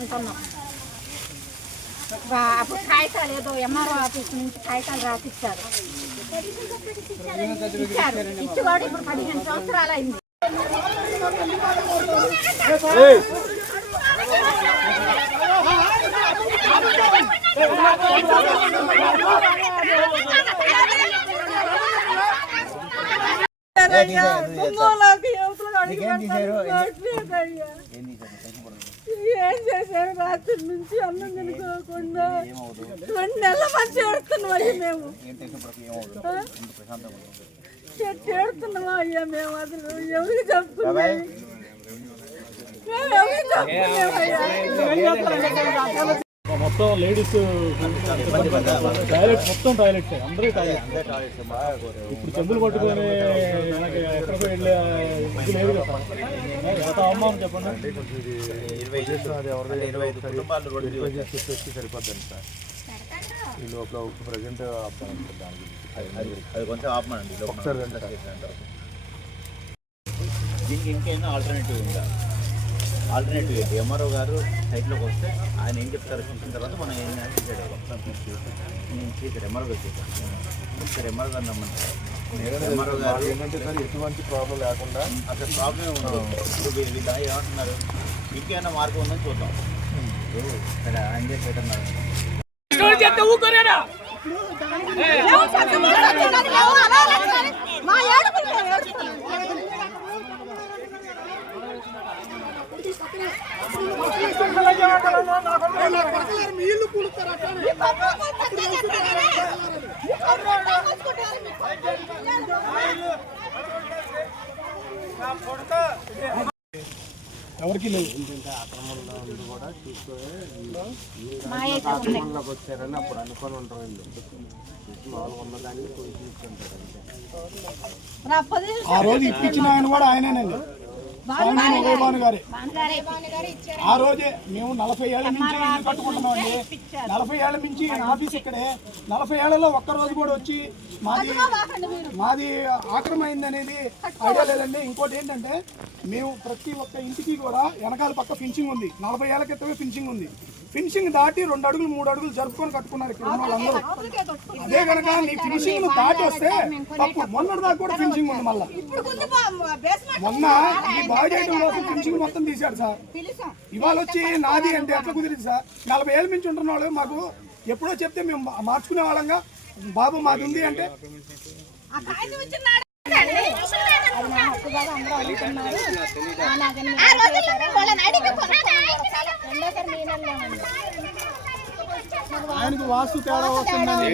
ఉంటున్నాం. అప్పుడు కాగితాలు ఏదో ఎంఆర్ఓ ఆఫీస్ నుంచి కాగితాలు రాసిస్తారు. ఇచ్చి కూడా ఇప్పుడు 15 సంవత్సరాలు అయింది. ఏం చేశారు? రాత్రి నుంచి అన్నం తినుకోకుండా 2 నెలల మంచి ఏడుస్తున్నాం అయ్యా మేము. ఏడుతున్నామా అయ్యా మేము? అసలు ఎవరికి చెప్తున్నాం? మొత్తం లేడీస్ టాయిలెట్స్, మొత్తం టాయిలెట్స్, అందరూ టాయిలెట్స్. ఇప్పుడు చెందులు పట్టుకొని ఎక్కడికి వెళ్ళే లేదు కదా. ఎంత అవమానం చెప్పండి. 25 సరిపోద్దండి సార్. ఈ లోపల ప్రజెంట్ అది కొంచెం ఆపమానండి ఒకసారి. దీనికి ఇంకైనా ఆల్టర్నేటివ్ ఉందా? ఆల్టర్నేటివ్ ఏంటి? ఎంఆర్ఓ గారు సైట్లోకి వస్తే ఆయన ఏం చెప్తారో చూసిన తర్వాత మనం ఏం డిసైడ్ అవ్వం. నేను చేశారు ఎంఆర్ఓ గారు చేశారు. సార్ ఎంఆర్ఓ గారు నమ్మంటారు. ఎంఆర్ఓ గారు ఏంటంటే సార్ ఎటువంటి ప్రాబ్లం లేకుండా అసలు ప్రాబ్లమే ఉండదు. ఇప్పుడు వీళ్ళు ఏమంటున్నారు, ఇంకేమైనా మార్గం ఉందని చూద్దాం. సరే ఆయన చేసి పెట్టన్నారు. ఎవరికి లేదు. ఆక్రమణలో కూడా చూసుకోలోకి వచ్చారని అప్పుడు అనుకొని ఉంటారు. మామూలుగా ఉన్నదానికి ఆ రోజు ఇప్పించిన ఆయన కూడా ఆయనేనండి, భాను గారే. ఆ రోజే మేము 40 ఏళ్ల నుంచి ఇల్లు కట్టుకుంటున్నామండి. 40 ఏళ్ల నుంచి ఆఫీస్ ఇక్కడే. 40 ఏళ్లలో ఒక్కరోజు కూడా వచ్చి మాది ఆక్రమైంది అనేది ఐడియా లేదండి. ఇంకోటి ఏంటంటే మేము ప్రతి ఒక్క ఇంటికి కూడా వెనకాల పక్క ఫినిషింగ్ ఉంది. 40 ఏళ్ల క్రితమే ఫినిషింగ్ ఉంది. ఫినిషింగ్ దాటి 2 అడుగులు 3 అడుగులు జరుపుకొని కట్టుకున్నారు ఇక్కడ ఉన్న వాళ్ళందరూ. అదే కనుక నీ ఫినిషింగ్ దాటి వస్తే తప్పు. మొన్నటి దాకా కూడా ఫినిషింగ్ ఉంది. మళ్ళీ మొన్న ఈ బాగు చేయడం కోసం ఫినిషింగ్ మొత్తం తీశాడు సార్. ఇవాళ వచ్చి నాది అంటే ఎట్లా కుదిరింది సార్? 40 ఏళ్ళ నుంచి ఉంటున్న వాళ్ళు మాకు ఎప్పుడో చెప్తే మేము మార్చుకునే వాళ్ళంగా. బాబు మాది ఉంది అంటే ఆయనకు వాస్తు తేడా వస్తుందని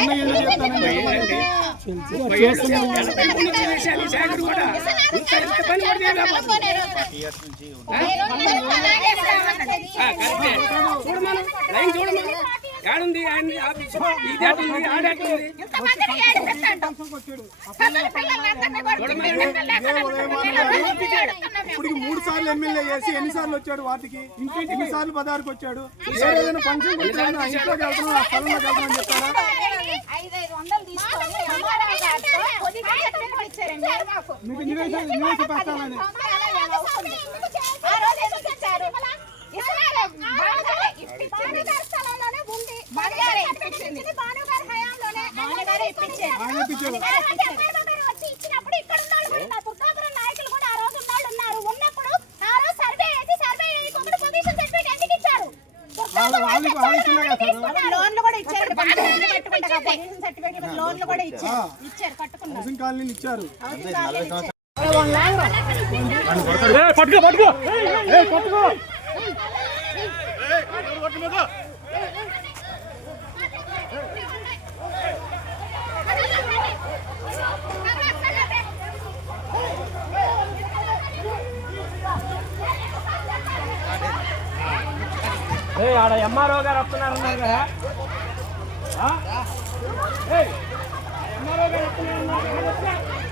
ఉన్న ఇల్లు చెప్తానండి. ఇప్పుడు 3 సార్లు ఎమ్మెల్యే చేసి ఎన్నిసార్లు వచ్చాడు వాటికి? ఎన్నిసార్లు పదానికి వచ్చాడు? ఏదైనా ఫంక్షన్ వచ్చాడు ఇంట్లోకి వెళ్తున్నాం, స్థలంలోకి వెళ్తున్నాం చెప్తారా? మీకు నివేశ పెట్టాలని హౌసింగ్ కాలనీలు ఇచ్చారు. పట్టుకో పట్టుకో పట్టుకో. ఆడ ఎంఆర్ఓ గారు వస్తున్నారన్నారు కదా. ఎంఆర్ఓ గారు వస్తున్నారు.